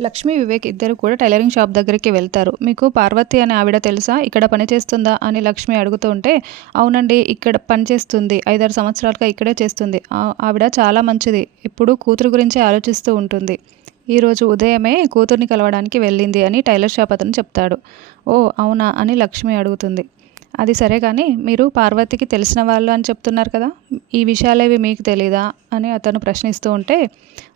లక్ష్మీ వివేక్ ఇద్దరు కూడా tailoring shop దగ్గరికి వెళ్తారు. మీకు పార్వతి అనే ఆవిడ తెలుసా? ఇక్కడ పని చేస్తుందా? అని లక్ష్మి అడుగుతూ ఉంటే అవునండి ఇక్కడ పనిచేస్తుంది ఐదారు సంవత్సరాలుగా ఇక్కడే చేస్తుంది. ఆవిడ చాలా మంచిది. ఇప్పుడు కూతురు గురించి ఆలోచిస్తూ ఉంటుంది. ఈరోజు ఉదయమే కూతుర్ని కలవడానికి వెళ్ళింది అని టైలర్ షాప్ అతను చెప్తాడు. ఓ అవునా? అని లక్ష్మి అడుగుతుంది. అది సరే కానీ మీరు పార్వతికి తెలిసిన వాళ్ళు అని చెప్తున్నారు కదా ఈ విషయాలేవి మీకు తెలీదా అని అతను ప్రశ్నిస్తూ ఉంటే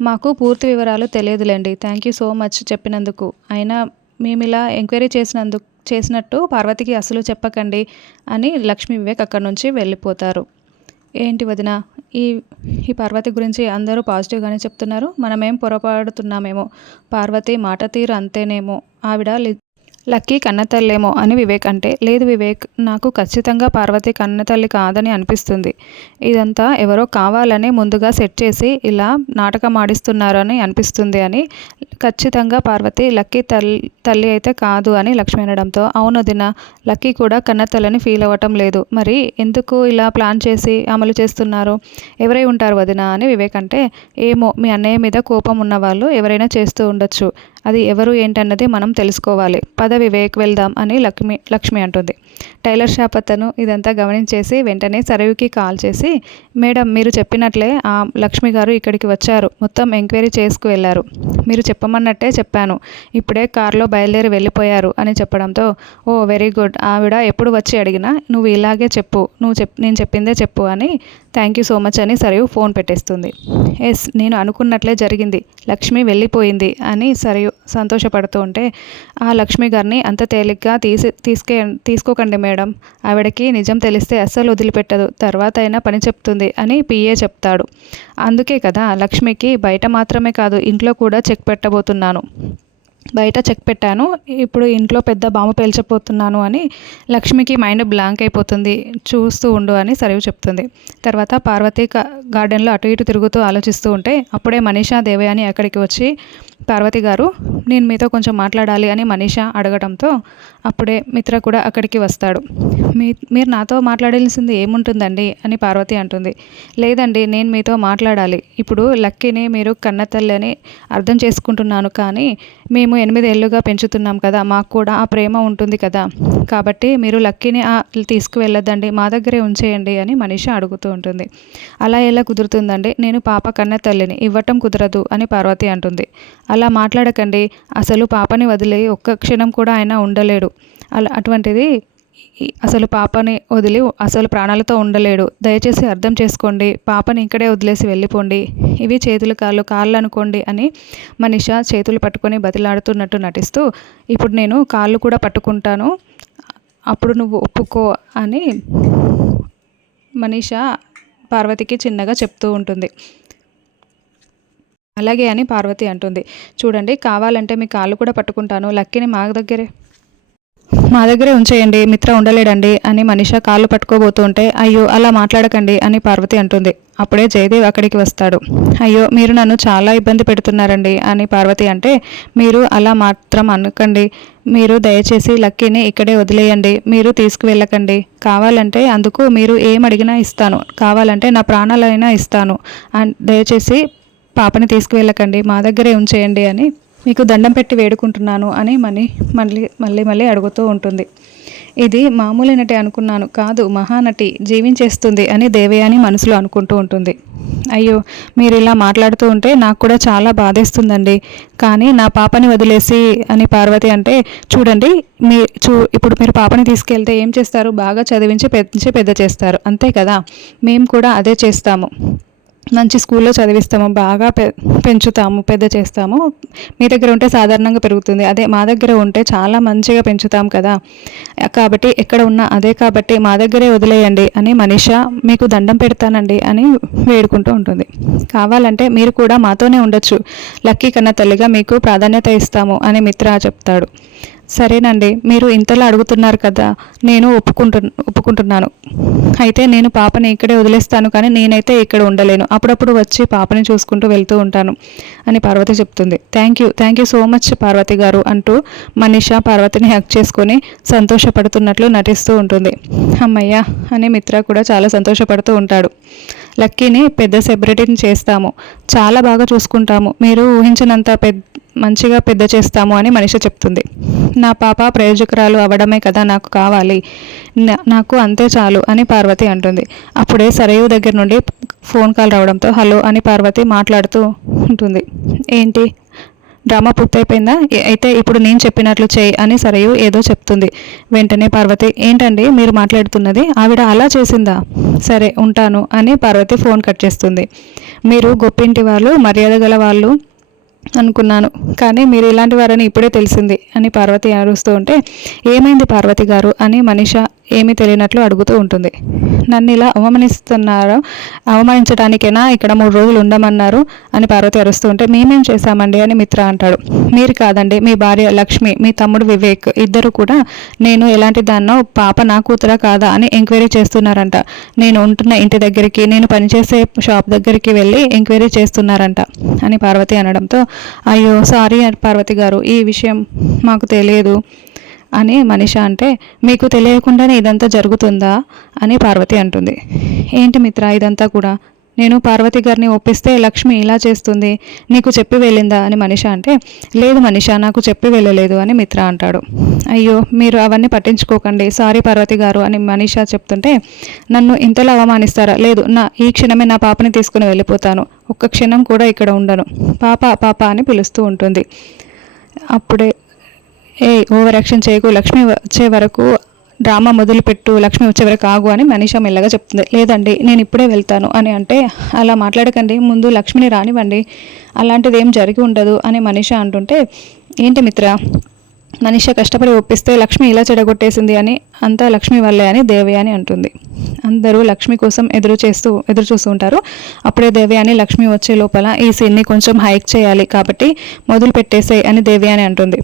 మాకు పూర్తి వివరాలు తెలియదులేండి. థ్యాంక్ యూ సో మచ్ చెప్పినందుకు. అయినా మేము ఇలా ఎంక్వైరీ చేసినందుకు చేసినట్టు పార్వతికి అసలు చెప్పకండి అని లక్ష్మీ వివేక్ అక్కడి నుంచి వెళ్ళిపోతారు. ఏంటి వదిన ఈ ఈ పార్వతి గురించి అందరూ పాజిటివ్గానే చెప్తున్నారు. మనమేం పొరపాడుతున్నామేమో పార్వతి మాట తీరు అంతేనేమో. ఆవిడ లక్కీ కన్నతల్లేమో అని వివేక్ అంటే లేదు వివేక్ నాకు ఖచ్చితంగా పార్వతి కన్నతల్లి కాదని అనిపిస్తుంది. ఇదంతా ఎవరో కావాలని ముందుగా సెట్ చేసి ఇలా నాటకం ఆడిస్తున్నారని అనిపిస్తుంది అని ఖచ్చితంగా పార్వతి లక్కీ తల్లి తల్లి అయితే కాదు అని లక్ష్మి అనడంతో అవును దిన లక్కీ కూడా కన్నతల్లని ఫీల్ అవ్వటం లేదు. మరి ఎందుకు ఇలా ప్లాన్ చేసి అమలు చేస్తున్నారు? ఎవరై ఉంటారు వదిన అని వివేక్ అంటే ఏమో మీ అన్నయ్య మీద కోపం ఉన్న వాళ్ళు ఎవరైనా చేస్తూ ఉండొచ్చు. అది ఎవరు ఏంటన్నది మనం తెలుసుకోవాలి. పద వివేక్ వెళ్దాం అని లక్ష్మి లక్ష్మి అంటుంది. టైలర్ షాప్ అతను ఇదంతా గమనించేసి వెంటనే సరయుకి కాల్ చేసి మేడం మీరు చెప్పినట్లే ఆ లక్ష్మి గారు ఇక్కడికి వచ్చారు. మొత్తం ఎంక్వైరీ చేసుకు వెళ్ళారు. మీరు చెప్పమన్నట్టే చెప్పాను. ఇప్పుడే కారులో బయలుదేరి వెళ్ళిపోయారు అని చెప్పడంతో ఓ వెరీ గుడ్. ఆవిడ ఎప్పుడు వచ్చి అడిగినా నువ్వు ఇలాగే చెప్పు. నువ్వు చెప్ నేను చెప్పిందే చెప్పు అని థ్యాంక్ యూ సో మచ్ అని సరయు ఫోన్ పెట్టేస్తుంది. ఎస్ నేను అనుకున్నట్లే జరిగింది. లక్ష్మి వెళ్ళిపోయింది అని సరయు సంతోషపడుతూ ఉంటే ఆ లక్ష్మి గారిని అంత తేలిగ్గా తీసి తీసుకే తీసుకోకండి మేడం. ఆవిడకి నిజం తెలిస్తే అస్సలు వదిలిపెట్టదు. తర్వాత అయినా పని చెప్తుంది అని పిఏ చెప్తాడు. అందుకే కదా లక్ష్మికి బయట మాత్రమే కాదు ఇంట్లో కూడా చెక్ పెట్టబోతున్నాను. బయట చెక్ పెట్టాను. ఇప్పుడు ఇంట్లో పెద్ద బాంబు పేల్చబోతున్నాను అని లక్ష్మికి మైండ్ బ్లాంక్ అయిపోతుంది. చూస్తూ ఉండు అని సరివి చెప్తుంది. తర్వాత పార్వతి గార్డెన్లో అటు ఇటు తిరుగుతూ ఆలోచిస్తూ ఉంటే అప్పుడే మనీషా దేవయాని అక్కడికి వచ్చి పార్వతి గారు నేను మీతో కొంచెం మాట్లాడాలి అని మనీష అడగడంతో అప్పుడే మిత్ర కూడా అక్కడికి వస్తాడు. మీ మీరు నాతో మాట్లాడాల్సింది ఏముంటుందండి? అని పార్వతి అంటుంది. లేదండి నేను మీతో మాట్లాడాలి. ఇప్పుడు లక్కీని మీరు కన్నతల్లి అని అర్థం చేసుకుంటున్నాను కానీ మేము ఎనిమిదేళ్ళుగా పెంచుతున్నాం కదా మాకు కూడా ఆ ప్రేమ ఉంటుంది కదా. కాబట్టి మీరు లక్కీని తీసుకువెళ్ళొద్దండి మా దగ్గరే ఉంచేయండి అని మనీష అడుగుతూ ఉంటుంది. అలా ఎలా కుదురుతుందండి? నేను పాప కన్న తల్లిని ఇవ్వటం కుదరదు అని పార్వతి అంటుంది. అలా మాట్లాడకండి. అసలు పాపని వదిలి ఒక్క క్షణం కూడా ఆయన ఉండలేడు. అలా అటువంటిది అసలు పాపని వదిలి అసలు ప్రాణాలతో ఉండలేడు. దయచేసి అర్థం చేసుకోండి. పాపని ఇక్కడే వదిలేసి వెళ్ళిపోండి. ఇవి చేతులు కాళ్ళు కాళ్ళు అనుకోండి అని మనిష చేతులు పట్టుకొని బతిలాడుతున్నట్టు నటిస్తూ ఇప్పుడు నేను కాళ్ళు కూడా పట్టుకుంటాను. అప్పుడు నువ్వు ఒప్పుకో అని మనీష పార్వతికి చిన్నగా చెప్తూ ఉంటుంది. అలాగే అని పార్వతి అంటుంది. చూడండి కావాలంటే మీ కాళ్ళు కూడా పట్టుకుంటాను. లక్కీని మా దగ్గరే. మా దగ్గరే ఉంచేయండి మిత్ర ఉండలేడండి అని మనిష కాళ్ళు పట్టుకోబోతుంటే అయ్యో అలా మాట్లాడకండి అని పార్వతి అంటుంది. అప్పుడే జయదేవ్ అక్కడికి వస్తాడు. అయ్యో మీరు నన్ను చాలా ఇబ్బంది పెడుతున్నారండి అని పార్వతి అంటే మీరు అలా మాత్రం అనకండి. మీరు దయచేసి లక్కీని ఇక్కడే వదిలేయండి. మీరు తీసుకువెళ్ళకండి. కావాలంటే అందుకు మీరు ఏం అడిగినా ఇస్తాను. కావాలంటే నా ప్రాణాలైనా ఇస్తాను. దయచేసి పాపని తీసుకువెళ్ళకండి మా దగ్గరే ఉంచేయండి అని మీకు దండం పెట్టి వేడుకుంటున్నాను అని మనీ మళ్ళీ మళ్ళీ మళ్ళీ అడుగుతూ ఉంటుంది. ఇది మామూలు నటి అనుకున్నాను కాదు మహానటి జీవించేస్తుంది అని దేవయాని మనసులో అనుకుంటూ ఉంటుంది. అయ్యో మీరు ఇలా మాట్లాడుతూ ఉంటే నాకు కూడా చాలా బాధేస్తుందండి. కానీ నా పాపని వదిలేసి అని పార్వతి అంటే చూడండి మీ చూ ఇప్పుడు మీరు పాపని తీసుకెళ్తే ఏం చేస్తారు? బాగా చదివించి పెంచి పెద్ద చేస్తారు. అంతే కదా? మేము కూడా అదే చేస్తాము. మంచి స్కూల్లో చదివిస్తాము బాగా పె పెంచుతాము పెద్ద చేస్తాము. మీ దగ్గర ఉంటే సాధారణంగా పెరుగుతుంది. అదే మా దగ్గర ఉంటే చాలా మంచిగా పెంచుతాం కదా. కాబట్టి ఎక్కడ ఉన్నా అదే కాబట్టి మా దగ్గరే వదిలేయండి అని మనిష మీకు దండం పెడతానండి అని వేడుకుంటూ ఉంటుంది. కావాలంటే మీరు కూడా మాతోనే ఉండొచ్చు. లక్కీ కన్నా తల్లిగా మీకు ప్రాధాన్యత ఇస్తాము అని మిత్ర చెప్తాడు. సరేనండి మీరు ఇంతలా అడుగుతున్నారు కదా నేను ఒప్పుకుంటు ఒప్పుకుంటున్నాను. అయితే నేను పాపని ఇక్కడే వదిలేస్తాను కానీ నేనైతే ఇక్కడ ఉండలేను. అప్పుడప్పుడు వచ్చి పాపని చూసుకుంటూ వెళ్తూ ఉంటాను అని పార్వతి చెప్తుంది. Thank you thank you so much Parvathi garu అంటూ మనీష పార్వతిని హక్ చేసుకొని సంతోషపడుతున్నట్లు నటిస్తూ ఉంటుంది. అమ్మయ్య అని మిత్ర కూడా చాలా సంతోషపడుతూ ఉంటాడు. లక్కీని పెద్ద సెలబ్రిటీని చేస్తాము. చాలా బాగా చూసుకుంటాము. మీరు ఊహించినంత పెద్ద మంచిగా పెద్ద చేస్తాము అని మనిషి చెప్తుంది. నా పాప ప్రయోజకురాలు అవ్వడమే కదా నాకు కావాలి. నా- నాకు అంతే చాలు అని పార్వతి అంటుంది. అప్పుడే సరయు దగ్గర నుండి ఫోన్ కాల్ రావడంతో హలో అని పార్వతి మాట్లాడుతూ ఉంటుంది. ఏంటి? డ్రామా పూర్తయిపోయిందా? అయితే ఇప్పుడు నేను చెప్పినట్లు చేయి అని సరయు ఏదో చెప్తుంది. వెంటనే పార్వతి ఏంటండి మీరు మాట్లాడుతున్నది? ఆవిడ అలా చేసిందా? సరే ఉంటాను అని పార్వతి ఫోన్ కట్ చేస్తుంది. మీరు గొప్పింటి వాళ్ళు మర్యాద గల వాళ్ళు అనుకున్నాను. కానీ మీరు ఇలాంటి వారని ఇప్పుడే తెలిసింది అని పార్వతి అరుస్తూ ఉంటే ఏమైంది పార్వతి గారు? అని మనీష ఏమీ తెలియనట్లు అడుగుతూ ఉంటుంది. నన్ను ఇలా అవమానిస్తున్నారు? అవమానించడానికైనా? ఇక్కడ మూడు రోజులు ఉండమన్నారు అని పార్వతి అరుస్తూ ఉంటే మేమేం చేశామండి అని మిత్ర అంటాడు. మీరు కాదండి మీ భార్య లక్ష్మి మీ తమ్ముడు వివేక్ ఇద్దరు కూడా నేను ఎలాంటి దాన్నో పాప నా కూతురా కాదా అని ఎంక్వైరీ చేస్తున్నారంట. నేను ఉంటున్న ఇంటి దగ్గరికి నేను పనిచేసే షాప్ దగ్గరికి వెళ్ళి ఎంక్వైరీ చేస్తున్నారంట అని పార్వతి అనడంతో అయ్యో సారీ పార్వతి గారు ఈ విషయం మాకు తెలియదు. అని మనిష అంటే మీకు తెలియకుండానే ఇదంతా జరుగుతుందా? అని పార్వతి అంటుంది. ఏంటి మిత్ర ఇదంతా కూడా? నేను పార్వతి గారిని ఒప్పిస్తే లక్ష్మి ఇలా చేస్తుంది నీకు చెప్పి వెళ్ళిందా? అని మనిష అంటే లేదు మనిష నాకు చెప్పి వెళ్ళలేదు అని మిత్ర అంటాడు. అయ్యో మీరు అవన్నీ పట్టించుకోకండి సారీ పార్వతి గారు అని మనీష చెప్తుంటే నన్ను ఇంతలా అవమానిస్తారా? లేదు నా ఈ క్షణమే నా పాపని తీసుకుని వెళ్ళిపోతాను ఒక్క క్షణం కూడా ఇక్కడ ఉండను పాప పాప అని పిలుస్తూ ఉంటుంది. అప్పుడే ఏ ఓవర్ యాక్షన్ చేయకు లక్ష్మి వచ్చే వరకు డ్రామా మొదలుపెట్టు లక్ష్మి వచ్చే వరకు ఆగు అని మనీషా మెల్లగా చెప్తుంది. లేదండి నేను ఇప్పుడే వెళ్తాను అని అంటే అలా మాట్లాడకండి ముందు లక్ష్మిని రానివ్వండి అలాంటిది ఏం జరిగి ఉండదు అని మనీషా అంటుంటే ఏంటి మిత్ర మనీషా కష్టపడి ఒప్పిస్తే లక్ష్మి ఇలా చెడగొట్టేసింది అని అంతా లక్ష్మి వల్లే అని దేవయాని అంటుంది. అందరూ లక్ష్మి కోసం ఎదురు చేస్తూ ఎదురు చూస్తూ ఉంటారు. అప్పుడే దేవయాని లక్ష్మి వచ్చే లోపల ఈ సీన్ని కొంచెం హైక్ చేయాలి కాబట్టి మొదలు పెట్టేసాయి అని దేవయాని అంటుంది.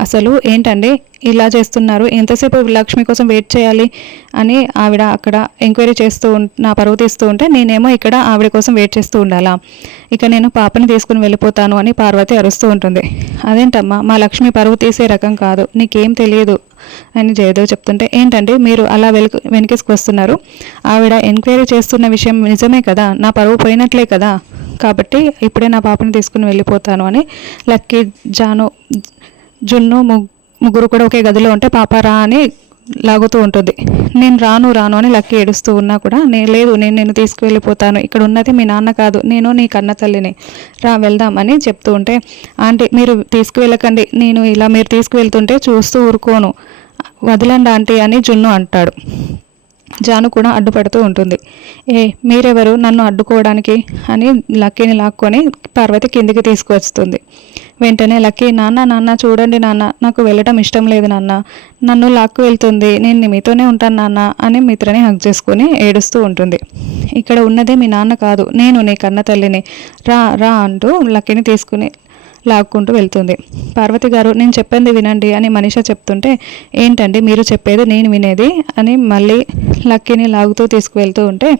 అసలు ఏంటండి? ఇలా చేస్తున్నారు. ఎంతసేపు లక్ష్మి కోసం వెయిట్ చేయాలి అని ఆవిడ అక్కడ ఎంక్వైరీ చేస్తూ నా పరువు తీస్తూ ఉంటే నేనేమో ఇక్కడ ఆవిడ కోసం వెయిట్ చేస్తూ ఉండాలా? ఇక నేను పాపని తీసుకుని వెళ్ళిపోతాను అని పార్వతి అరుస్తూ ఉంటుంది. అదేంటమ్మా? మా లక్ష్మి పరువు తీసే రకం కాదు. నీకేం తెలియదు. అని జయదేవ్ చెప్తుంటే ఏంటంటే మీరు అలా వెనుక వెనకేసుకు వస్తున్నారు? ఆవిడ ఎంక్వైరీ చేస్తున్న విషయం నిజమే కదా? నా పరువు పోయినట్లే కదా? కాబట్టి ఇప్పుడే నా పాపని తీసుకుని వెళ్ళిపోతాను అని లక్కీ జాను జున్ను ముగ్గురు కూడా ఒకే గదిలో ఉంటే పాప రా అని లాగుతూ ఉంటుంది. నేను రాను రాను అని లక్కీ ఏడుస్తూ ఉన్నా కూడా నేను లేదు నేను నేను తీసుకువెళ్ళిపోతాను ఇక్కడ ఉన్నది మీ నాన్న కాదు నేను నీ కన్న తల్లిని. రా వెళ్దాం అని చెప్తూ ఉంటే ఆంటీ మీరు తీసుకువెళ్ళకండి. నేను ఇలా మీరు తీసుకువెళ్తుంటే చూస్తూ ఊరుకోను. వదలండి ఆంటీ అని జున్ను అంటాడు. జాను కూడా అడ్డుపడుతూ ఉంటుంది. ఏ మీరెవరు? నన్ను అడ్డుకోవడానికి అని లక్కీని లాక్కొని పార్వతి కిందికి తీసుకువస్తుంది వెంటనే లక్కీ నాన్న నాన్న చూడండి నాన్న నాకు వెళ్ళటం ఇష్టం లేదు నాన్న. నన్ను లాక్కు వెళ్తుంది. నేను మీతోనే ఉంటాను నాన్న అని మిత్రని హక్ చేసుకొని ఏడుస్తూ ఉంటుంది. ఇక్కడ ఉన్నదే మీ నాన్న కాదు. నేను నీ కన్న తల్లిని. రా రా అంటూ లక్కీని తీసుకుని లాక్కుంటూ వెళ్తుంది. పార్వతి గారు నేను చెప్పింది వినండి అని మనిష చెప్తుంటే ఏంటండి మీరు చెప్పేది నేను వినేది అని మళ్ళీ లక్కీని లాగుతూ తీసుకువెళ్తూ ఉంటే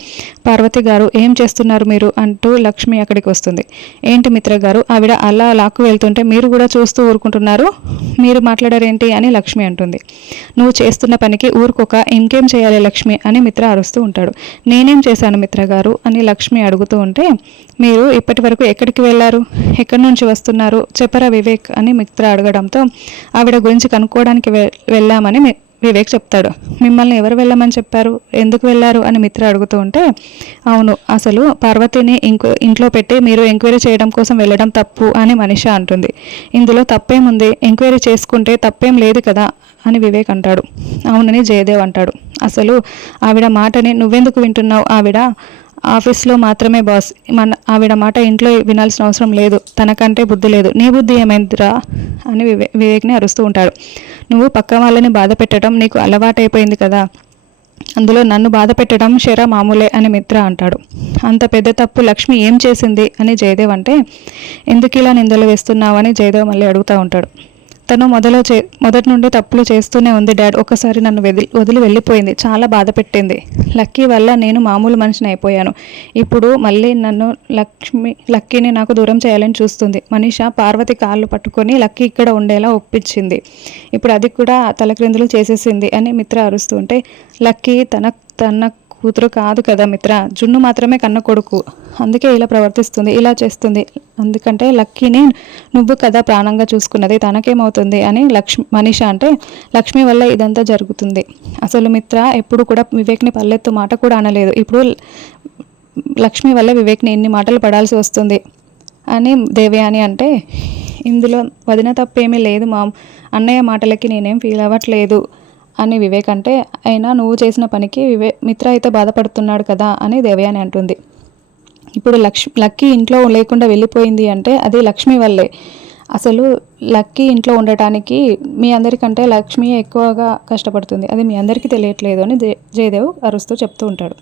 పార్వతి గారు ఏం చేస్తున్నారు మీరు? అంటూ లక్ష్మి అక్కడికి వస్తుంది. ఏంటి మిత్ర గారు ఆవిడ అలా లాక్కు వెళ్తుంటే మీరు కూడా చూస్తూ ఊరుకుంటున్నారు? మీరు మాట్లాడారేంటి? అని లక్ష్మి అంటుంది. నువ్వు చేస్తున్న పనికి ఊరుకోక ఇంకేం చేయాలి లక్ష్మి? అని మిత్ర అరుస్తూ ఉంటాడు. నేనేం చేశాను మిత్ర గారు? అని లక్ష్మి అడుగుతూ ఉంటే మీరు ఇప్పటి వరకు ఎక్కడికి వెళ్ళారు? ఎక్కడి నుంచి వస్తున్నారు? చెప్పరా. వివేక్ అని మిత్ర అడగడంతో ఆవిడ గురించి కనుక్కోవడానికి వె- వెళ్ళామని వివేక్ చెప్తాడు. మిమ్మల్ని ఎవరు వెళ్ళమని చెప్పారు? ఎందుకు వెళ్ళారు? అని మిత్ర అడుగుతూ ఉంటే అవును అసలు పార్వతిని ఇంకో ఇంట్లో పెట్టి మీరు ఎంక్వైరీ చేయడం కోసం వెళ్ళడం తప్పు అని మనిష అంటుంది. ఇందులో తప్పేముంది? ఎంక్వైరీ చేసుకుంటే తప్పేం లేదు కదా? అని వివేక్ అంటాడు. అవునని జయదేవ్ అంటాడు. అసలు ఆవిడ మాటని నువ్వెందుకు వింటున్నావు ఆవిడ? ఆఫీస్లో మాత్రమే బాస్. మన ఆవిడ మాట ఇంట్లో వినాల్సిన అవసరం లేదు. తనకంటే బుద్ధి లేదు. నీ బుద్ధి ఏమైందిరా? అని వివే వివేక్ని అరుస్తూ ఉంటాడు. నువ్వు పక్క వాళ్ళని బాధ పెట్టడం నీకు అలవాటైపోయింది కదా? అందులో నన్ను బాధ పెట్టడం షెరా మామూలే అని మిత్ర అంటాడు. అంత పెద్ద తప్పు లక్ష్మి ఏం చేసింది? అని జయదేవ్ అంటే ఎందుకు ఇలా నిందలు వేస్తున్నావు అని జయదేవ్ మళ్ళీ అడుగుతూ ఉంటాడు. తను మొదలు చే మొదటి నుండి తప్పులు చేస్తూనే ఉంది. డాడ్ ఒకసారి నన్ను వదిలి వదిలి వెళ్ళిపోయింది. చాలా బాధ పెట్టింది. లక్కీ వల్ల నేను మామూలు మనిషిని అయిపోయాను. ఇప్పుడు మళ్ళీ నన్ను లక్ష్మి లక్కీని నాకు దూరం చేయాలని చూస్తుంది. మనీష పార్వతి కాళ్ళు పట్టుకొని లక్కీ ఇక్కడ ఉండేలా ఒప్పించింది. ఇప్పుడు అది కూడా తలక్రిందులు చేసేసింది అని మిత్ర అరుస్తుంటే లక్కీ తన తన కూతురు కాదు కదా మిత్ర? జున్ను మాత్రమే కన్న కొడుకు. అందుకే ఇలా ప్రవర్తిస్తుంది ఇలా చేస్తుంది. అందుకంటే లక్కీని నువ్వు కదా ప్రాణంగా చూసుకున్నది తనకేమవుతుంది అని లక్ష్మి మనీష అంటే లక్ష్మి వల్ల ఇదంతా జరుగుతుంది. అసలు మిత్ర ఎప్పుడు కూడా వివేక్ని పల్లెత్తు మాట కూడా అనలేదు. ఇప్పుడు లక్ష్మి వల్ల వివేక్ని ఎన్ని మాటలు పడాల్సి వస్తుంది అని దేవయాని అంటే ఇందులో వదిన తప్పేమీ లేదు మా అన్నయ్య మాటలకి నేనేం ఫీల్ అవ్వట్లేదు. అని వివేక్ అంటే అయినా నువ్వు చేసిన పనికి వివే మిత్ర అయితే బాధపడుతున్నాడు కదా అని దేవయాని అంటుంది. ఇప్పుడు లక్ష్మి లక్కీ ఇంట్లో లేకుండా వెళ్ళిపోయింది అంటే అది లక్ష్మి వల్లే. అసలు లక్కీ ఇంట్లో ఉండటానికి మీ అందరికంటే లక్ష్మి ఎక్కువగా కష్టపడుతుంది. అది మీ అందరికీ తెలియట్లేదు అని జయదేవ్ అరుస్తూ చెప్తూ ఉంటాడు.